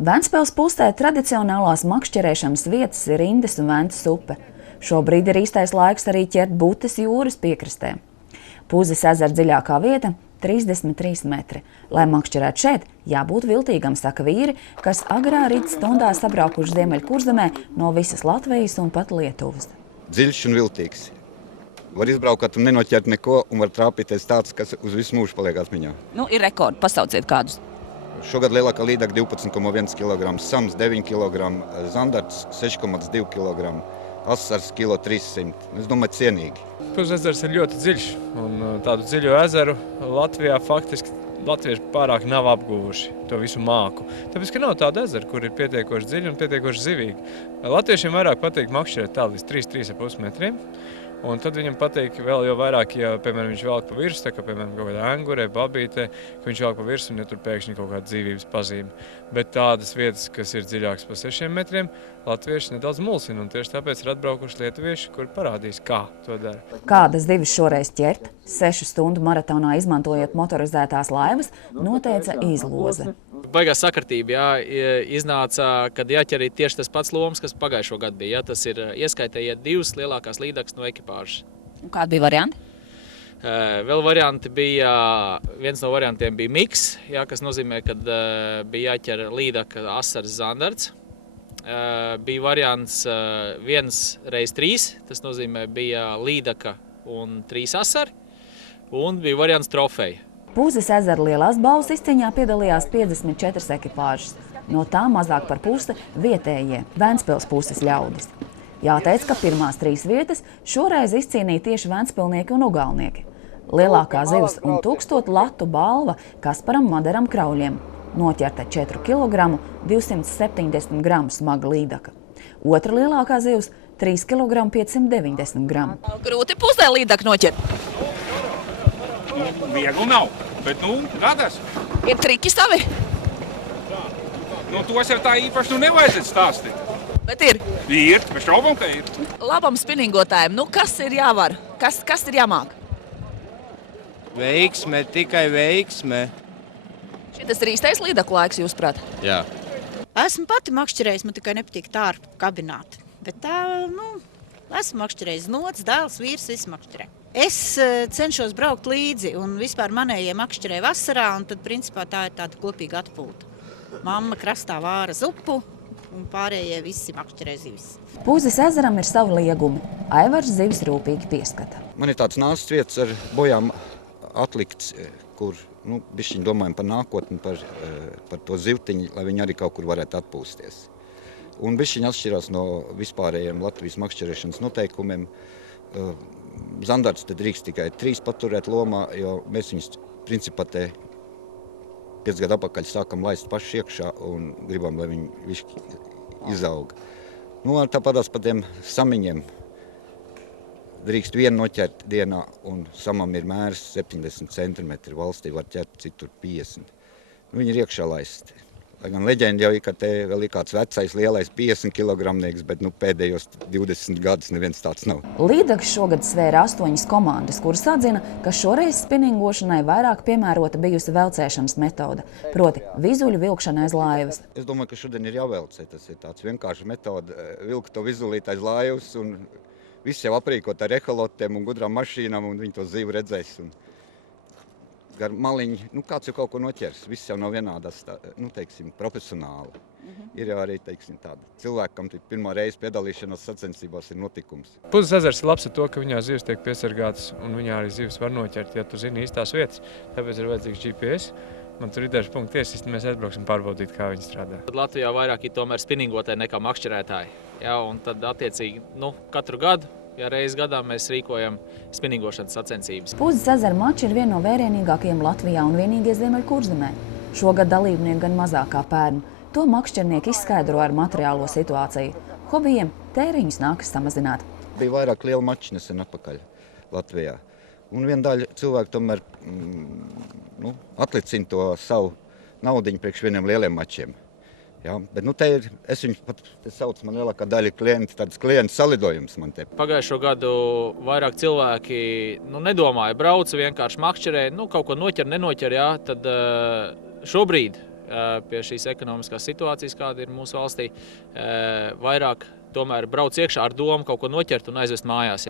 Ventspils pustē tradicionālās makšķerēšanas vietas ir Indes un Ventas upe. Šobrīd ir īstais laiks arī ķert Butes jūras piekrastē. Puzes ezera dziļākā vieta – 33 metri. Lai makšķerētu šeit, jābūt viltīgam, saka vīri, kas agrā rīta stundā sabraukuši Ziemeļkurzemē no visas Latvijas un pat Lietuvas. Dziļš un viltīgs. Var izbraukt un nenoķert neko, un var trāpīties tāds, kas uz visu mūžu paliek atmiņā. Ir rekordi, pasauciet kādus. Šogad lielākā līdaka 12,1 kg, sams 9 kg, zandarts 6,2 kg, asars 300 kg. Es domāju, cienīgi. Puzes ezers ir ļoti dziļš, un tādu dziļu ezeru Latvijā faktiski latvieši pārāk nav apguvuši to visu māku. Tāpēc, ka nav tāda ezera, kur ir pietiekoši dziļi un pietiekoši zivīgi. Latviešiem vairāk patīk makšķerēt tā līdz 3,5 metriem. Un tad viņam patīk vēl jau vairāk, ja, piemēram, viņš velk pa virsmu, tā kā, piemēram, kaut kādā angurē, babītē, ka viņš velk pa virsmu un ja tur pēkšņi kaut kāda dzīvības pazīme. Bet tādas vietas, kas ir dziļākas pa 6 metriem, latvieši nedaudz mulsina, un tieši tāpēc ir atbraukuši lietuvieši, kuri parādīs, kā to dara. Kādas zivis šoreiz ķert, 6 stundu maratonā izmantojot motorizētās laivas, noteica Izloze. Baigā sakartība, jā, iznāca, kad jāķer tieši tas pats lomas, kas pagājušo gadu bija. Jā, tas ir ieskaitējiet 2 lielākās līdakas no ekipāžas. Kādi bija varianti? Vēl varianti bija, viens no variantiem bija miks, jā, kas nozīmē, kad bija jāķer līdaka asars zandarts. Bija variants 1x3, tas nozīmē bija līdaka un 3 asari, un bija variants trofeja. Puzes ezera lielās balvas izcīņā piedalījās 54 ekipāžas. No tā mazāk par pusi vietējie Ventspils puses ļaudis. Jāteic, ka pirmās 3 vietas šoreiz izcīnīja tieši ventspilnieki un ugalnieki. Lielākā zivs un 1000 latu balva Kasparam Madaram Krauļiem. Noķerta 4 kg 270 gramu smaga līdaka. Otra lielākā zivs 3 kg 590 gramu. Grūti pusē līdaka noķert. Viegli nav, bet gadās. Ir triki savi. Tos jau tā īpaši nevajadzētu stāstīt. Bet ir. Ir, bez šaubām, ka ir. Labam spinningotājiem, kas ir jāvar? Kas ir jāmāk? Veiksme, tikai veiksme. Šitas ir īstais līdaku laiks, jūs prāt? Jā. Esmu pati makšķerējis, man tikai nepatīk tā ar kabināti. Bet tā, esmu makšķerējis nots, dēls, vīrs, viss makšķerē. Es cenšos braukt līdzi, un vispār manējie makšķerē vasarā, un tad, principā, tā ir tāda kopīga atpūta. Mamma krastā vāra zupu, un pārējie visi makšķerē zivis. Puzes ezeram ir savi liegumi. Aivars zivis rūpīgi pieskata. Man ir tāds nāsts vietas ar bojām atlikts, kur bišķiņ domājam par nākotni, par to zivtiņu, lai viņi arī kaut kur varētu atpūsties. Un bišķiņ atšķirās no vispārējiem Latvijas makšķerēšanas noteikumiem. Zandarts tad drīkst tikai 3 paturēt lomā, jo mēs viņus principā 5 gadu atpakaļ sākam laist paši iekšā un gribam, lai viņi višķi izauga. Tāpatās par tiem samiņiem drīkst vienu noķert dienā, un samam ir mērs 70 cm, valstī var ķert citur 50. Viņi ir iekšā laisti. Lai gan leģenda jau ir, ka te vēl ir kāds vecais, lielais 50 kg, bet pēdējos 20 gadus neviens tāds nav. Līdaks šogad svēra 8 komandas, kuras atzina, ka šoreiz spinningošanai vairāk piemērota bijusi velcēšanas metode, proti vizuļu vilkšana aiz laivas. Es domāju, ka šodien ir jāvelcē. Tas ir tāds vienkārši metode, vilkt to vizulīt aiz laivas, un viss jau aprīkot ar eholotiem un gudrām mašīnām, un viņi to zivu redzēs. Gar maliņu, kāds jau kaut ko noķers. Viss jau nav vienādas, profesionāli. Ir jau arī, tāda cilvēkam pirmā reize piedalīšanās sacensībās ir notikums. Puzes ezers ir labs ar to, ka viņā zivis tiek piesargātas, un viņā arī zivis var noķert, ja tu zini īstās vietas. Tāpēc ir vajadzīgs GPS. Man tur ir daži punkti tiesas, mēs atbrauksim pārbaudīt, kā viņi strādā. Latvijā vairāk ir tomēr spinningotāji nekā makšķerētāji. Jā, un tad attiecīgi, katru gadu, ja reizi gadā mēs rīkojam spinningošanas sacensības. Puzes ezera mači ir viena no vērienīgākajiem Latvijā un vienīgie Ziemeļkurzemē. Šogad dalībnieki gan mazāk kā pērn. To makšķernieki izskaidro ar materiālo situāciju. Hobijiem tēriņus nākas samazināt. Bija vairāk liela mači nesen atpakaļ Latvijā. Un viena daļa cilvēku tomēr atlicina to savu naudiņu priekš vieniem lieliem mačiem. Ja, bet es viņu pat saucu, man lielākā daļa klienti, tāds klientu salidojums man te. Pagājušo gadu vairāk cilvēki nedomāja, brauca vienkārši makšķerē, kaut ko noķer, nenoķer, jā, tad šobrīd pie šīs ekonomiskās situācijas, kāda ir mūsu valstī, vairāk tomēr brauc iekšā ar domu kaut ko noķert un aizvest mājās.